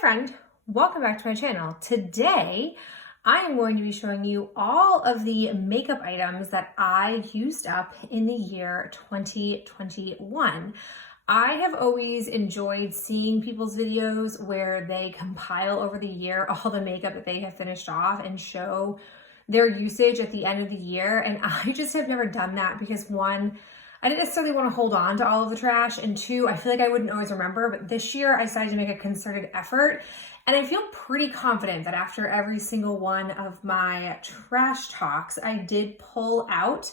friend, welcome back to my channel. Today, I am going to be showing you all of the makeup items that I used up in the year 2021. I have always enjoyed seeing people's videos where they compile over the year all the makeup that they have finished off and show their usage at the end of the year. And I just have never done that because one, I didn't necessarily want to hold on to all of the trash, and two, I feel like I wouldn't always remember, but this year I decided to make a concerted effort, and I feel pretty confident that after every single one of my trash talks, I did pull out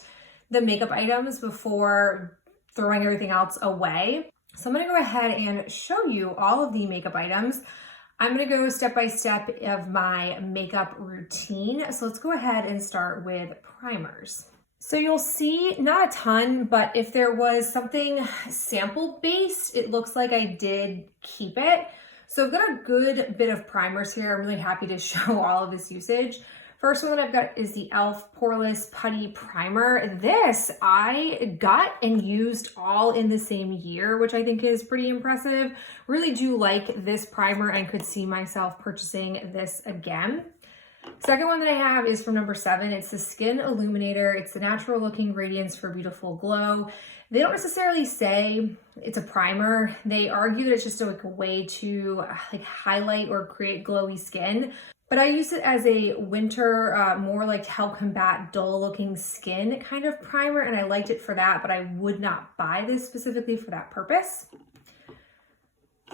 the makeup items before throwing everything else away. So I'm going to go ahead and show you all of the makeup items. I'm going to go step by step of my makeup routine. So let's go ahead and start with primers. So you'll see not a ton, but if there was something sample based, it looks like I did keep it. So I've got a good bit of primers here. I'm really happy to show all of this usage. First one that I've got is the e.l.f. Poreless Putty Primer. This I got and used all in the same year, which I think is pretty impressive. Really do like this primer and could see myself purchasing this again. Second one that I have is from number 7. It's the Skin Illuminator. It's the natural looking radiance for beautiful glow. They don't necessarily say it's a primer. They argue that it's just a way to highlight or create glowy skin. But I use it as a winter, more like to help combat dull looking skin kind of primer. And I liked it for that, but I would not buy this specifically for that purpose.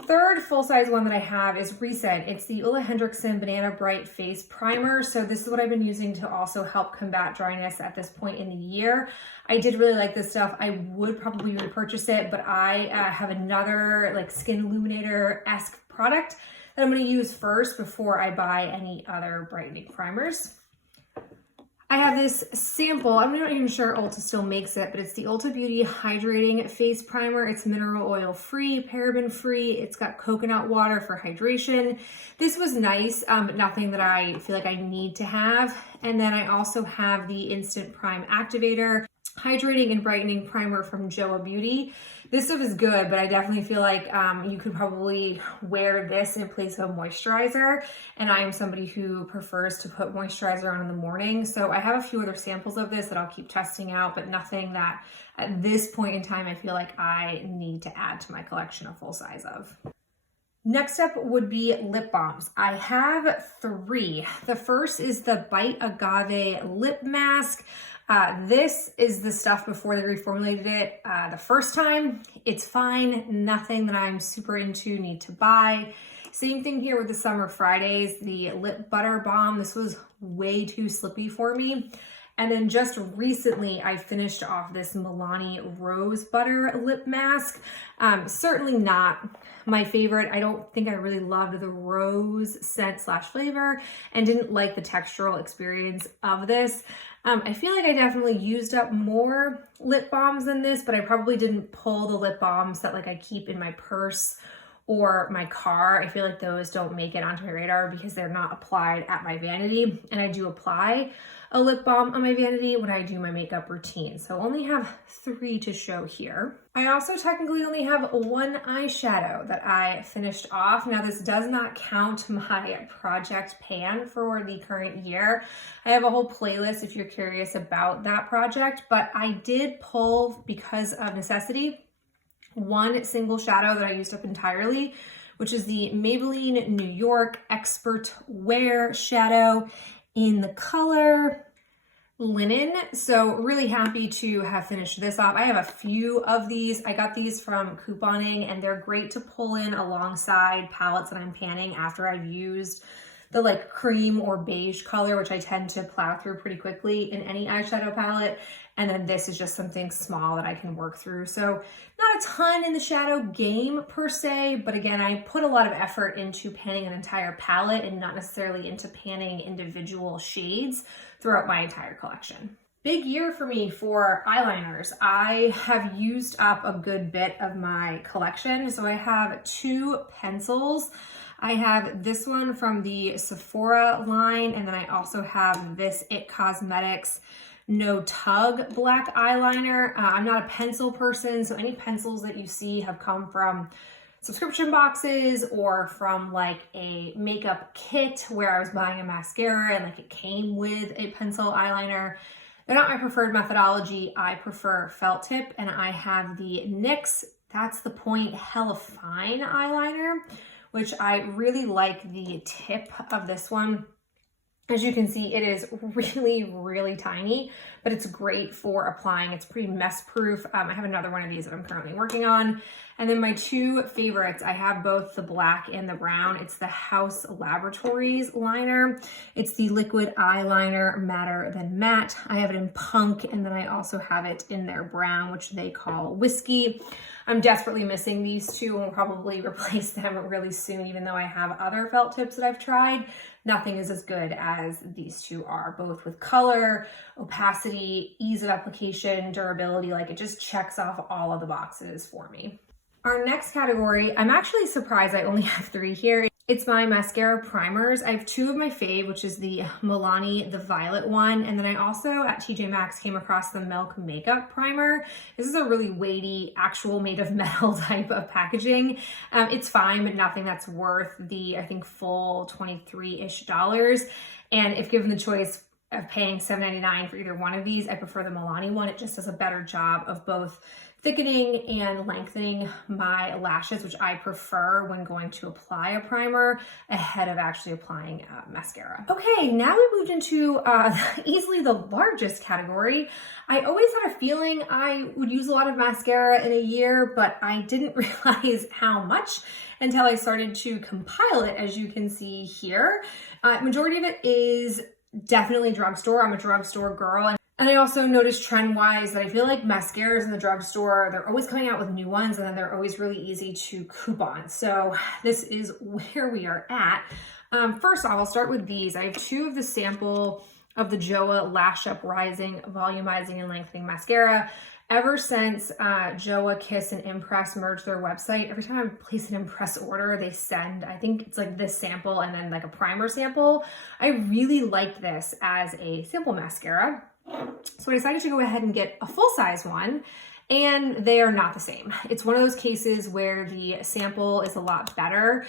Third full-size one that I have is recent. It's the Ole Henriksen Banana Bright Face Primer. So this is what I've been using to also help combat dryness at this point in the year. I did really like this stuff. I would probably repurchase it, but I have another Skin Illuminator-esque product that I'm going to use first before I buy any other brightening primers. I have this sample. I'm not even sure Ulta still makes it, but it's the Ulta Beauty Hydrating Face Primer. It's mineral oil free, paraben free. It's got coconut water for hydration. This was nice, but nothing that I feel like I need to have. And then I also have the Instant Prime Activator Hydrating and Brightening Primer from Joa Beauty. This stuff is good, but I definitely feel like you could probably wear this in place of moisturizer. And I am somebody who prefers to put moisturizer on in the morning. So I have a few other samples of this that I'll keep testing out, but nothing that at this point in time I feel like I need to add to my collection of full size of. Next up would be lip balms. I have 3. The first is the Bite Agave Lip Mask. This is the stuff before they reformulated it the first time. It's fine, nothing that I'm super into, need to buy. Same thing here with the Summer Fridays, the Lip Butter Balm. This was way too slippy for me. And then just recently, I finished off this Milani Rose Butter Lip Mask. Certainly not my favorite. I don't think I really loved the rose scent / flavor and didn't like the textural experience of this. I feel like I definitely used up more lip balms than this, but I probably didn't pull the lip balms that I keep in my purse or my car. I feel like those don't make it onto my radar because they're not applied at my vanity. And I do apply a lip balm on my vanity when I do my makeup routine. So I only have 3 to show here. I also technically only have 1 eyeshadow that I finished off. Now this does not count my project pan for the current year. I have a whole playlist if you're curious about that project, but I did pull, because of necessity, 1 single shadow that I used up entirely, which is the Maybelline New York Expert Wear Shadow in the color Linen. So really happy to have finished this off. I have a few of these. I got these from couponing and they're great to pull in alongside palettes that I'm panning after I've used the cream or beige color, which I tend to plow through pretty quickly in any eyeshadow palette. And then this is just something small that I can work through. So not a ton in the shadow game per se, but again, I put a lot of effort into panning an entire palette and not necessarily into panning individual shades throughout my entire collection. Big year for me for eyeliners. I have used up a good bit of my collection. So I have 2 pencils. I have this one from the Sephora line, and then I also have this IT Cosmetics No Tug black eyeliner. I'm not a pencil person, so any pencils that you see have come from subscription boxes or from like a makeup kit where I was buying a mascara and like it came with a pencil eyeliner. They're not my preferred methodology. I prefer felt tip, and I have the NYX That's the Point Hella Fine eyeliner, which I really like the tip of this one. As you can see, it is really, really tiny, but it's great for applying. It's pretty mess proof. I have another one of these that I'm currently working on. And then my two favorites, I have both the black and the brown. It's the House Laboratories liner. It's the liquid eyeliner Matter Than Matte. I have it in punk, and then I also have it in their brown, which they call Whiskey. I'm desperately missing these two and will probably replace them really soon, even though I have other felt tips that I've tried. Nothing is as good as these two are, both with color, opacity, ease of application, durability. Like, it just checks off all of the boxes for me. Our next category, I'm actually surprised I only have 3 here. It's my mascara primers. I have 2 of my fave, which is the Milani, the violet one. And then I also at TJ Maxx came across the Milk Makeup Primer. This is a really weighty, actual made of metal type of packaging. It's fine, but nothing that's worth the, I think, full $23-ish. And if given the choice of paying $7.99 for either one of these, I prefer the Milani one. It just does a better job of both thickening and lengthening my lashes, which I prefer when going to apply a primer ahead of actually applying mascara. Okay, now we moved into easily the largest category. I always had a feeling I would use a lot of mascara in a year, but I didn't realize how much until I started to compile it, as you can see here. Majority of it is definitely drugstore. I'm a drugstore girl. And I also noticed trend-wise that I feel like mascaras in the drugstore, they're always coming out with new ones, and then they're always really easy to coupon. So this is where we are at. First off, I'll start with these. I have 2 of the sample of the JOA Lash Up Rising Volumizing and Lengthening Mascara. Ever since JOA, Kiss, and Impress merged their website, every time I place an Impress order, they send, I think it's like this sample and then like a primer sample. I really like this as a sample mascara. So I decided to go ahead and get a full-size one, and they are not the same. It's one of those cases where the sample is a lot better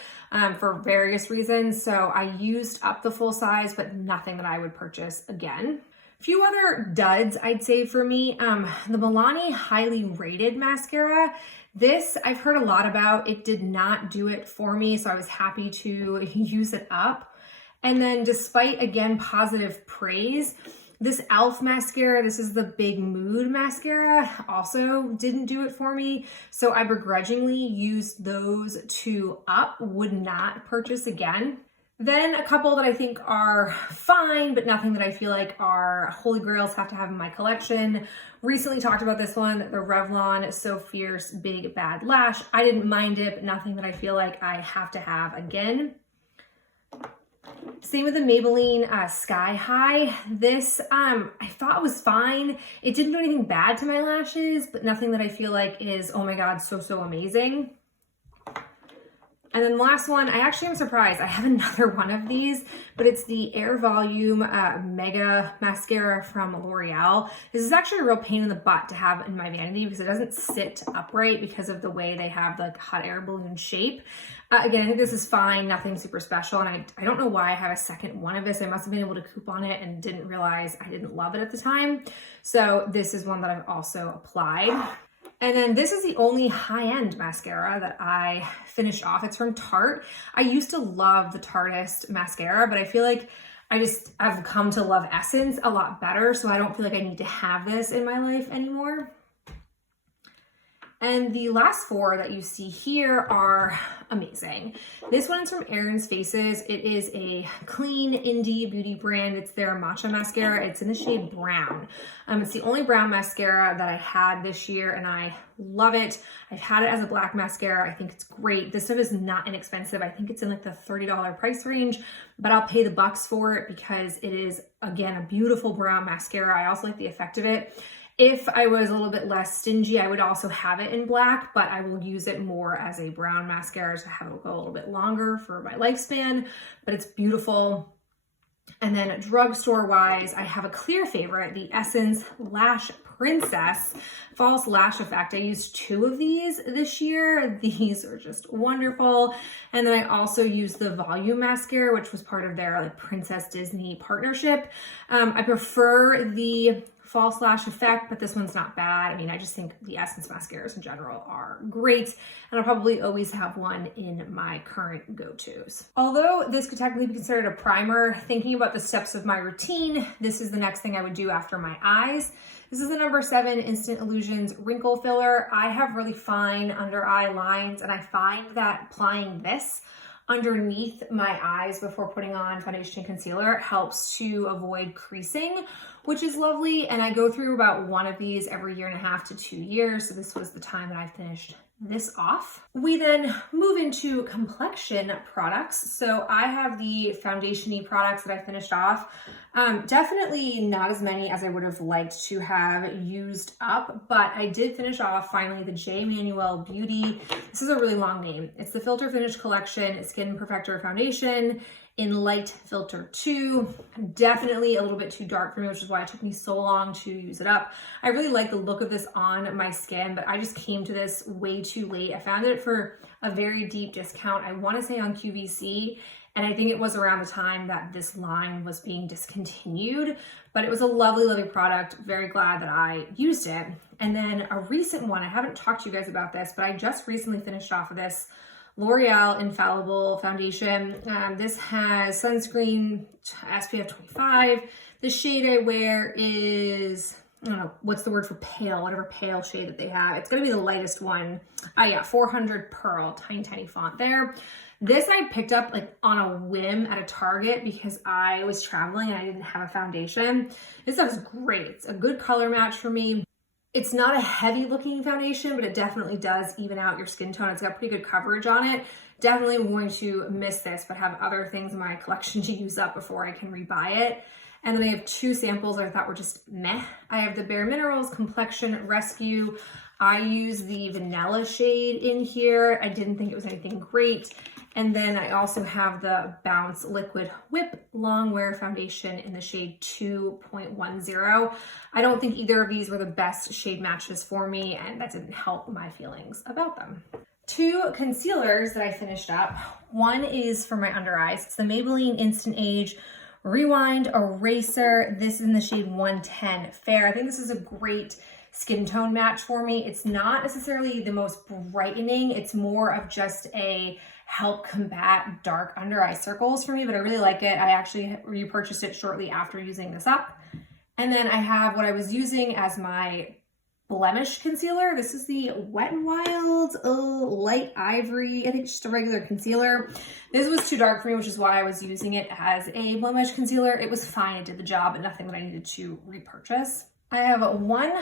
for various reasons. So I used up the full size, but nothing that I would purchase again. Few other duds I'd say for me, the Milani Highly Rated Mascara. This I've heard a lot about. It did not do it for me, so I was happy to use it up. And then despite, again, positive praise, this e.l.f. mascara, this is the Big Mood mascara, also didn't do it for me. So I begrudgingly used those 2 up, would not purchase again. Then a couple that I think are fine, but nothing that I feel like are holy grails, have to have in my collection. Recently talked about this one, the Revlon So Fierce Big Bad Lash. I didn't mind it, but nothing that I feel like I have to have again. Same with the Maybelline Sky High. This I thought was fine. It didn't do anything bad to my lashes, but nothing that I feel like is, oh my God, so amazing. And then the last one, I actually am surprised. I have another one of these, but it's the Air Volume Mega Mascara from L'Oreal. This is actually a real pain in the butt to have in my vanity because it doesn't sit upright because of the way they have the hot air balloon shape. Again, I think this is fine, nothing super special. And I don't know why I have a second one of this. I must have been able to coupon it and didn't realize I didn't love it at the time. So this is one that I've also applied. And then this is the only high-end mascara that I finished off. It's from Tarte. I used to love the Tarteist mascara, but I feel like I've come to love Essence a lot better, so I don't feel like I need to have this in my life anymore. And the last 4 that you see here are amazing. This one is from Erin's Faces. It is a clean indie beauty brand. It's their matcha mascara. It's in the shade brown. It's the only brown mascara that I had this year, and I love it. I've had it as a black mascara. I think it's great. This stuff is not inexpensive. I think it's in like the $30 price range, but I'll pay the bucks for it because it is, again, a beautiful brown mascara. I also like the effect of it. If I was a little bit less stingy, I would also have it in black, but I will use it more as a brown mascara to have it go a little bit longer for my lifespan, but it's beautiful. And then drugstore wise, I have a clear favorite, the Essence Lash Princess False Lash Effect. I used 2 of these this year. These are just wonderful. And then I also used the Volume Mascara, which was part of their like Princess Disney partnership. I prefer the False Lash Effect, but this one's not bad. I mean, I just think the Essence mascaras in general are great, and I'll probably always have one in my current go-tos. Although this could technically be considered a primer, thinking about the steps of my routine, this is the next thing I would do after my eyes. This is the number 7 Instant Illusions Wrinkle Filler. I have really fine under eye lines, and I find that applying this underneath my eyes before putting on foundation and concealer helps to avoid creasing, which is lovely. And I go through about 1 of these every 1.5 to 2 years. So this was the time that I finished this off. We then move into complexion products. So I have the foundation-y products that I finished off. Definitely not as many as I would have liked to have used up, but I did finish off finally the J. Manuel Beauty. This is a really long name. It's the Filter Finish Collection Skin Perfector Foundation in Light Filter 2. Definitely a little bit too dark for me, which is why it took me so long to use it up. I really like the look of this on my skin, but I just came to this way too late. I found it for a very deep discount. I want to say on QVC, and I think it was around the time that this line was being discontinued, but it was a lovely, lovely product. Very glad that I used it. And then a recent one, I haven't talked to you guys about this, but I just recently finished off of this L'Oreal Infallible Foundation. This has sunscreen, SPF 25. The shade I wear is, I don't know, what's the word for pale, whatever pale shade that they have. It's gonna be the lightest one. Yeah, 400 Pearl, tiny, tiny font there. This I picked up like on a whim at a Target because I was traveling and I didn't have a foundation. This stuff is great. It's a good color match for me. It's not a heavy looking foundation, but it definitely does even out your skin tone. It's got pretty good coverage on it. Definitely going to miss this, but have other things in my collection to use up before I can rebuy it. And then I have 2 samples that I thought were just meh. I have the Bare Minerals Complexion Rescue. I use the vanilla shade in here. I didn't think it was anything great. And then I also have the Bounce Liquid Whip Longwear Foundation in the shade 2.10. I don't think either of these were the best shade matches for me, and that didn't help my feelings about them. 2 concealers that I finished up. One is for my under eyes. It's the Maybelline Instant Age Rewind Eraser. This is in the shade 110 Fair. I think this is a great skin tone match for me. It's not necessarily the most brightening. It's more of just a help combat dark under eye circles for me, but I really like it. I actually repurchased it shortly after using this up. And then I have what I was using as my blemish concealer. This is the Wet n Wild Light Ivory. I think it's just a regular concealer. This was too dark for me, which is why I was using it as a blemish concealer. It was fine. It did the job, but nothing that I needed to repurchase. I have 1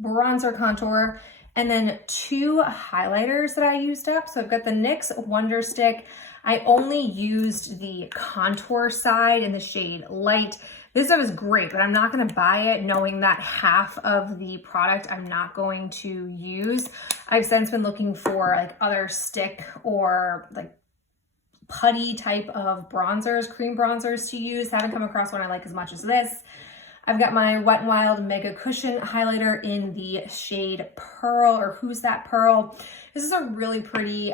bronzer contour and then 2 highlighters that I used up. So I've got the NYX Wonder Stick. I only used the contour side in the shade Light. This stuff is great, but I'm not gonna buy it knowing that half of the product I'm not going to use. I've since been looking for like other stick or like putty type of bronzers, cream bronzers to use. Haven't come across one I like as much as this. I've got my Wet n Wild Mega Cushion highlighter in the shade Pearl, or Who's That Pearl. This is a really pretty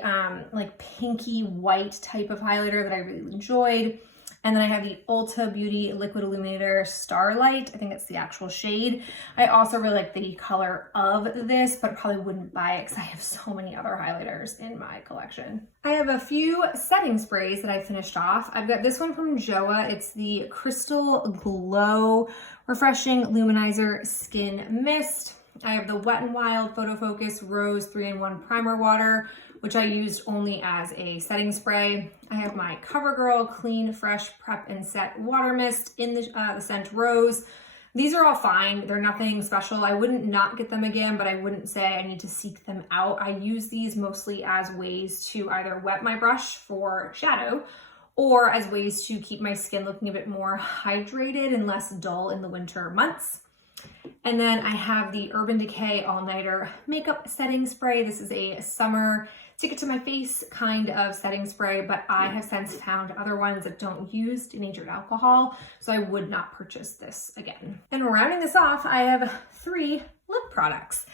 like pinky white type of highlighter that I really enjoyed. And then I have the Ulta Beauty Liquid Illuminator Starlight. I think it's the actual shade. I also really like the color of this, but probably wouldn't buy it because I have so many other highlighters in my collection. I have a few setting sprays that I finished off. I've got this one from Joa. It's the Crystal Glow Refreshing Luminizer Skin Mist. I have the Wet n Wild Photo Focus Rose 3-in-1 Primer Water, which I used only as a setting spray. I have my CoverGirl Clean Fresh Prep and Set Water Mist in the scent Rose. These are all fine. They're nothing special. I wouldn't not get them again, but I wouldn't say I need to seek them out. I use these mostly as ways to either wet my brush for shadow or as ways to keep my skin looking a bit more hydrated and less dull in the winter months. And then I have the Urban Decay All Nighter Makeup Setting Spray. This is a summer stick it to my face kind of setting spray, but I have since found other ones that don't use denatured alcohol, so I would not purchase this again. And rounding this off, I have 3 lip products.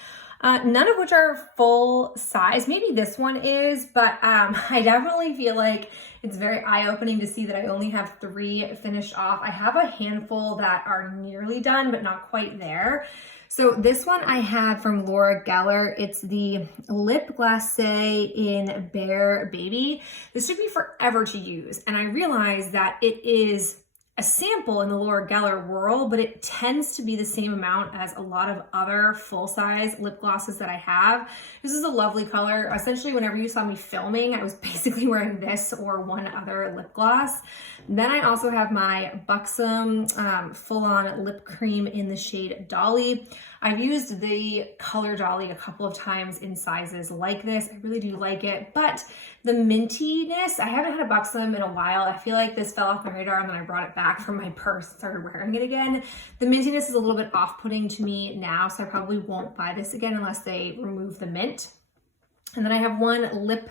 None of which are full size. Maybe this one is, but I definitely feel like it's very eye-opening to see that I only have 3 finished off. I have a handful that are nearly done, but not quite there. So this one I have from Laura Geller. It's the Lip Glacé in Bear Baby. This took me forever to use, and I realized that it is a sample in the Laura Geller world, but it tends to be the same amount as a lot of other full-size lip glosses that I have. This is a lovely color. Essentially, whenever you saw me filming, I was basically wearing this or one other lip gloss. Then I also have my Buxom full-on lip cream in the shade Dolly. I've used the color Dolly a couple of times in sizes like this. I really do like it, but the mintiness, I haven't had a Buxom in a while. I feel like this fell off my radar and then I brought it back from my purse and started wearing it again. The mintiness is a little bit off-putting to me now, so I probably won't buy this again unless they remove the mint. And then I have one lip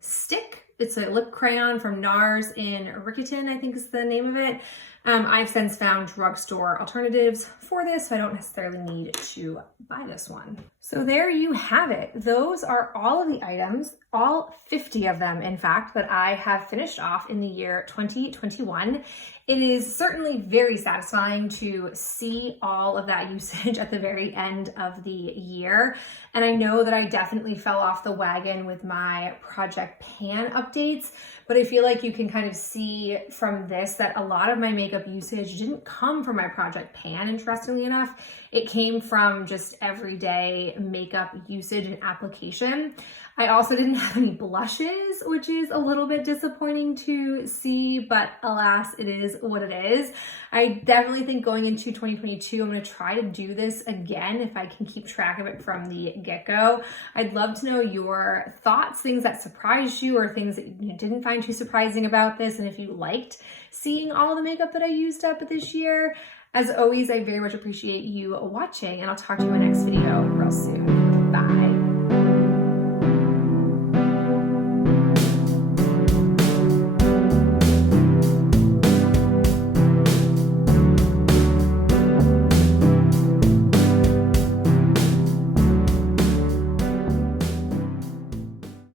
stick. It's a lip crayon from NARS in Rickerton, I think is the name of it. I've since found drugstore alternatives for this, so I don't necessarily need to buy this one. So there you have it. Those are all of the items, all 50 of them, in fact, that I have finished off in the year 2021. It is certainly very satisfying to see all of that usage at the very end of the year. And I know that I definitely fell off the wagon with my Project Pan updates, but I feel like you can kind of see from this that a lot of my makeup usage didn't come from my Project Pan, interestingly enough. It came from just everyday makeup usage and application. I also didn't have any blushes, which is a little bit disappointing to see, but alas, it is what it is. I definitely think going into 2022, I'm going to try to do this again if I can keep track of it from the get-go. I'd love to know your thoughts, things that surprised you or things that you didn't find too surprising about this, and if you liked seeing all the makeup that I used up this year. As always, I very much appreciate you watching, and I'll talk to you in my next video real soon. Bye.